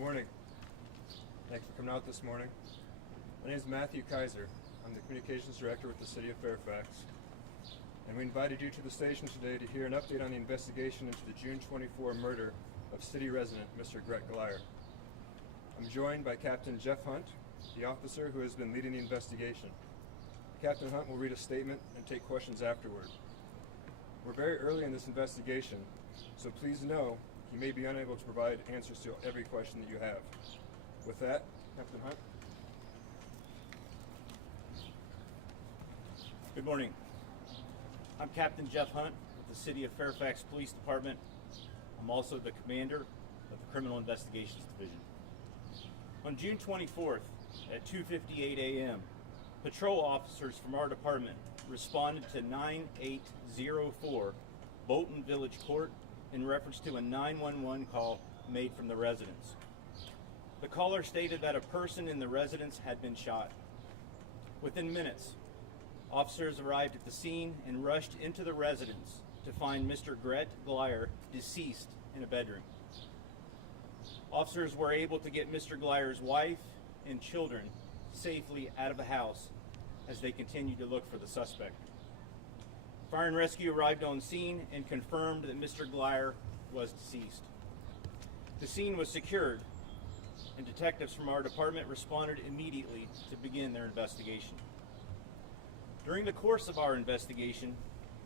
morning. Thanks for coming out this morning. My name is Matthew Kaiser. I'm the Communications Director with the City of Fairfax. And we invited you to the station today to hear an update on the investigation into the June 24 murder of city resident Mr. Gret Glyer. I'm joined by Captain Jeff Hunt, the officer who has been leading the investigation. Captain Hunt will read a statement and take questions afterward. We're very early in this investigation, so please know he may be unable to provide answers to every question that you have. With that, Captain Hunt. Good morning. I'm Captain Jeff Hunt with the City of Fairfax Police Department. I'm also the commander of the Criminal Investigations Division. On June 24th at 2:58 a.m., patrol officers from our department responded to 9804 Bolton Village Court in reference to a 911 call made from the residence. The caller stated that a person in the residence had been shot. Within minutes, officers arrived at the scene and rushed into the residence to find Mr. Gret Glyer deceased in a bedroom. Officers were able to get Mr. Glyer's wife and children safely out of the house as they continued to look for the suspect. Fire and rescue arrived on scene and confirmed that Mr. Glyer was deceased. The scene was secured, and detectives from our department responded immediately to begin their investigation. During the course of our investigation,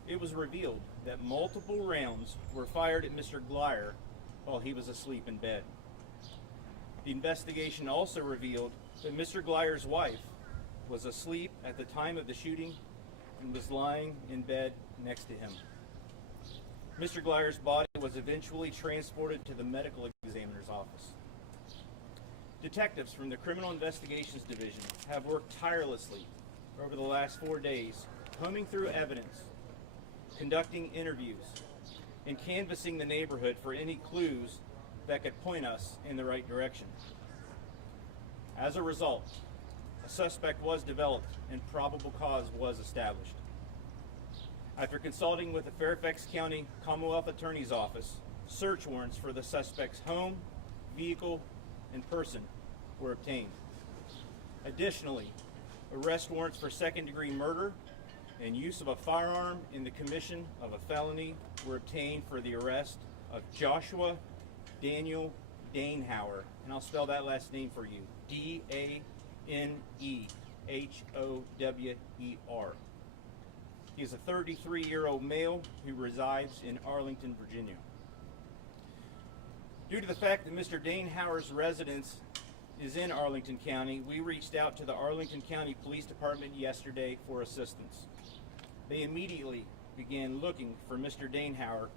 it was revealed that multiple rounds were fired at Mr. Glyer while he was asleep in bed. The investigation also revealed that Mr. Glyer's wife was asleep at the time of the shooting and was lying in bed next to him. Mr. Glyer's body was eventually transported to the medical examiner's office. Detectives from the Criminal Investigations Division have worked tirelessly over the last 4 days, combing through evidence, conducting interviews, and canvassing the neighborhood for any clues that could point us in the right direction. As a result, a suspect was developed and probable cause was established. After consulting with the Fairfax County Commonwealth Attorney's Office, search warrants for the suspect's home, vehicle, and person were obtained. Additionally, arrest warrants for second-degree murder and use of a firearm in the commission of a felony were obtained for the arrest of Joshua Daniel Danehauer, and I'll spell that last name for you, Danehower. He is a 33-year-old male who resides in Arlington, Virginia. Due to the fact that Mr. Danehauer's residence is in Arlington County, we reached out to the Arlington County Police Department yesterday for assistance. They immediately began looking for Mr. Danehauer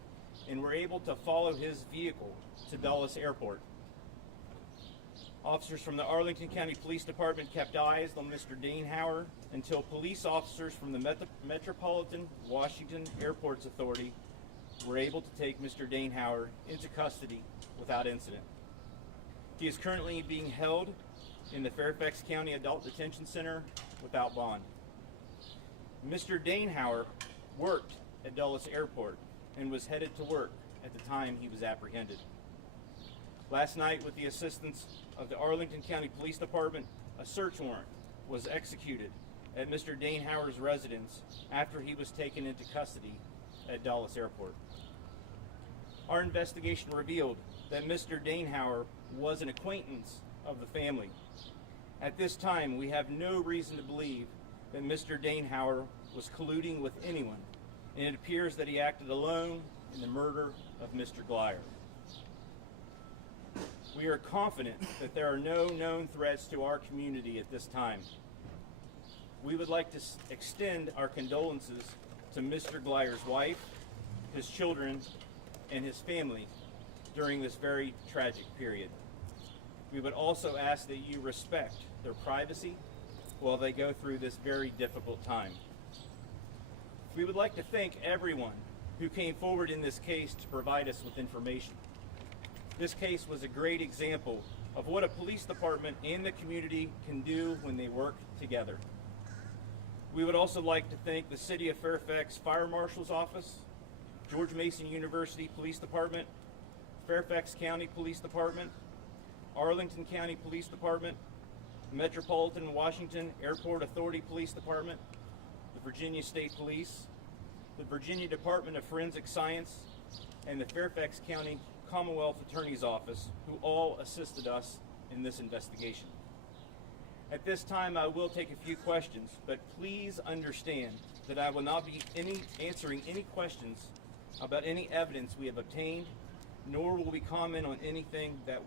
and were able to follow his vehicle to Dulles Airport. Officers from the Arlington County Police Department kept eyes on Mr. Danehauer until police officers from the Metropolitan Washington Airports Authority were able to take Mr. Danehauer into custody without incident. He is currently being held in the Fairfax County Adult Detention Center without bond. Mr. Danehauer worked at Dulles Airport and was headed to work at the time he was apprehended. Last night, with the assistance of the Arlington County Police Department, a search warrant was executed at Mr. Danehauer's residence after he was taken into custody at Dulles Airport. Our investigation revealed that Mr. Danehauer was an acquaintance of the family. At this time, we have no reason to believe that Mr. Danehauer was colluding with anyone, and it appears that he acted alone in the murder of Mr. Glyer. We are confident that there are no known threats to our community at this time. We would like to extend our condolences to Mr. Glyer's wife, his children, and his family during this very tragic period. We would also ask that you respect their privacy while they go through this very difficult time. We would like to thank everyone who came forward in this case to provide us with information. This case was a great example of what a police department and the community can do when they work together. We would also like to thank the City of Fairfax Fire Marshal's Office, George Mason University Police Department, Fairfax County Police Department, Arlington County Police Department, Metropolitan Washington Airport Authority Police Department, the Virginia State Police, the Virginia Department of Forensic Science, and the Fairfax County Commonwealth Attorney's Office, who all assisted us in this investigation. At this time, I will take a few questions, but please understand that I will not be answering any questions about any evidence we have obtained, nor will we comment on anything that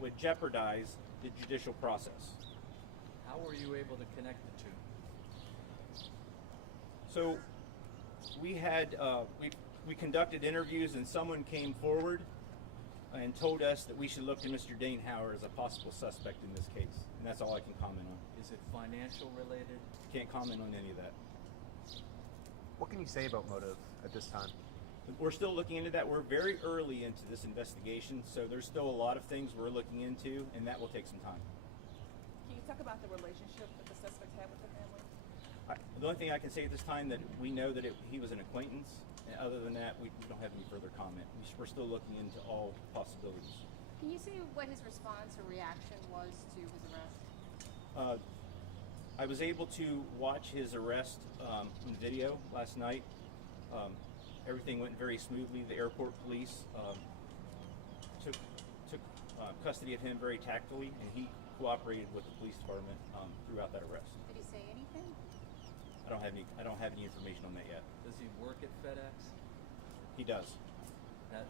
would jeopardize the judicial process. How were you able to connect the two? So we had we conducted interviews, and someone came forward and told us that we should look to Mr. Dane Hauer as a possible suspect in this case, and that's all I can comment on. Is it financial related? Can't comment on any of that. What can you say about motive at this time? We're still looking into that. We're very early into this investigation, so there's still a lot of things we're looking into, and that will take some time. Can you talk about the relationship that the suspect had with the family? The only thing I can say at this time that we know that he was an acquaintance, and other than that, we don't have any further comment. We're still looking into all possibilities. Can you say what his response or reaction was to his arrest? I was able to watch his arrest on video last night. Everything went very smoothly. The airport police took custody of him very tactfully, and he cooperated with the police department throughout that arrest. Did he say anything? I don't have any information on that yet. Does he work at FedEx? He does. And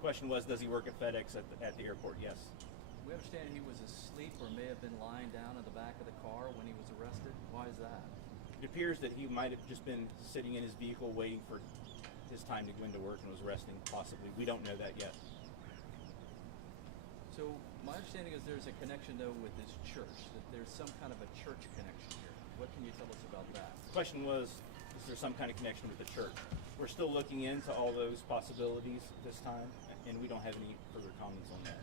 The question was, does he work at FedEx at the airport? Yes. we understand he was asleep or may have been lying down in the back of the car when he was arrested. Why is that? It appears that he might have just been sitting in his vehicle waiting for his time to go into work and was resting, possibly. We don't know that yet. So my understanding is there's a connection though with his church, that there's some kind of a church connection here. What can you tell us about that? The question was, is there some kind of connection with the church? We're still looking into all those possibilities this time, and we don't have any further comments on that.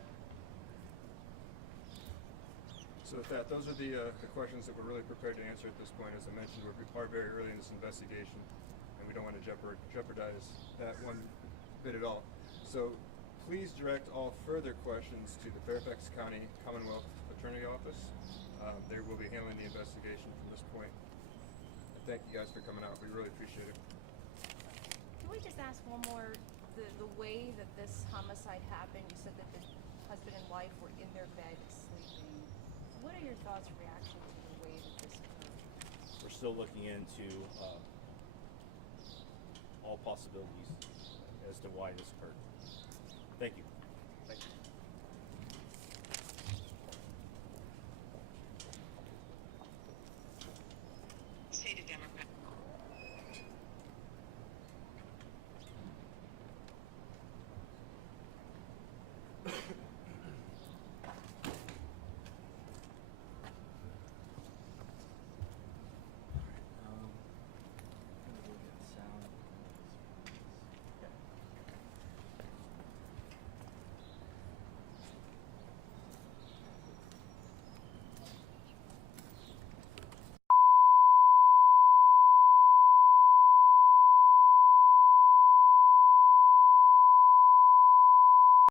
So with that, those are the questions that we're really prepared to answer at this point. As I mentioned, we are very early in this investigation, and we don't want to jeopardize that one bit at all. So please direct all further questions to the Fairfax County Commonwealth Attorney Office. They will be handling the investigation from this point. And thank you guys for coming out. We really appreciate it. Can we just ask one more? The way that this homicide happened, you said that the husband and wife were in their bed sleeping. What are your thoughts or reaction to the way that this occurred? We're still looking into all possibilities as to why this occurred. Thank you.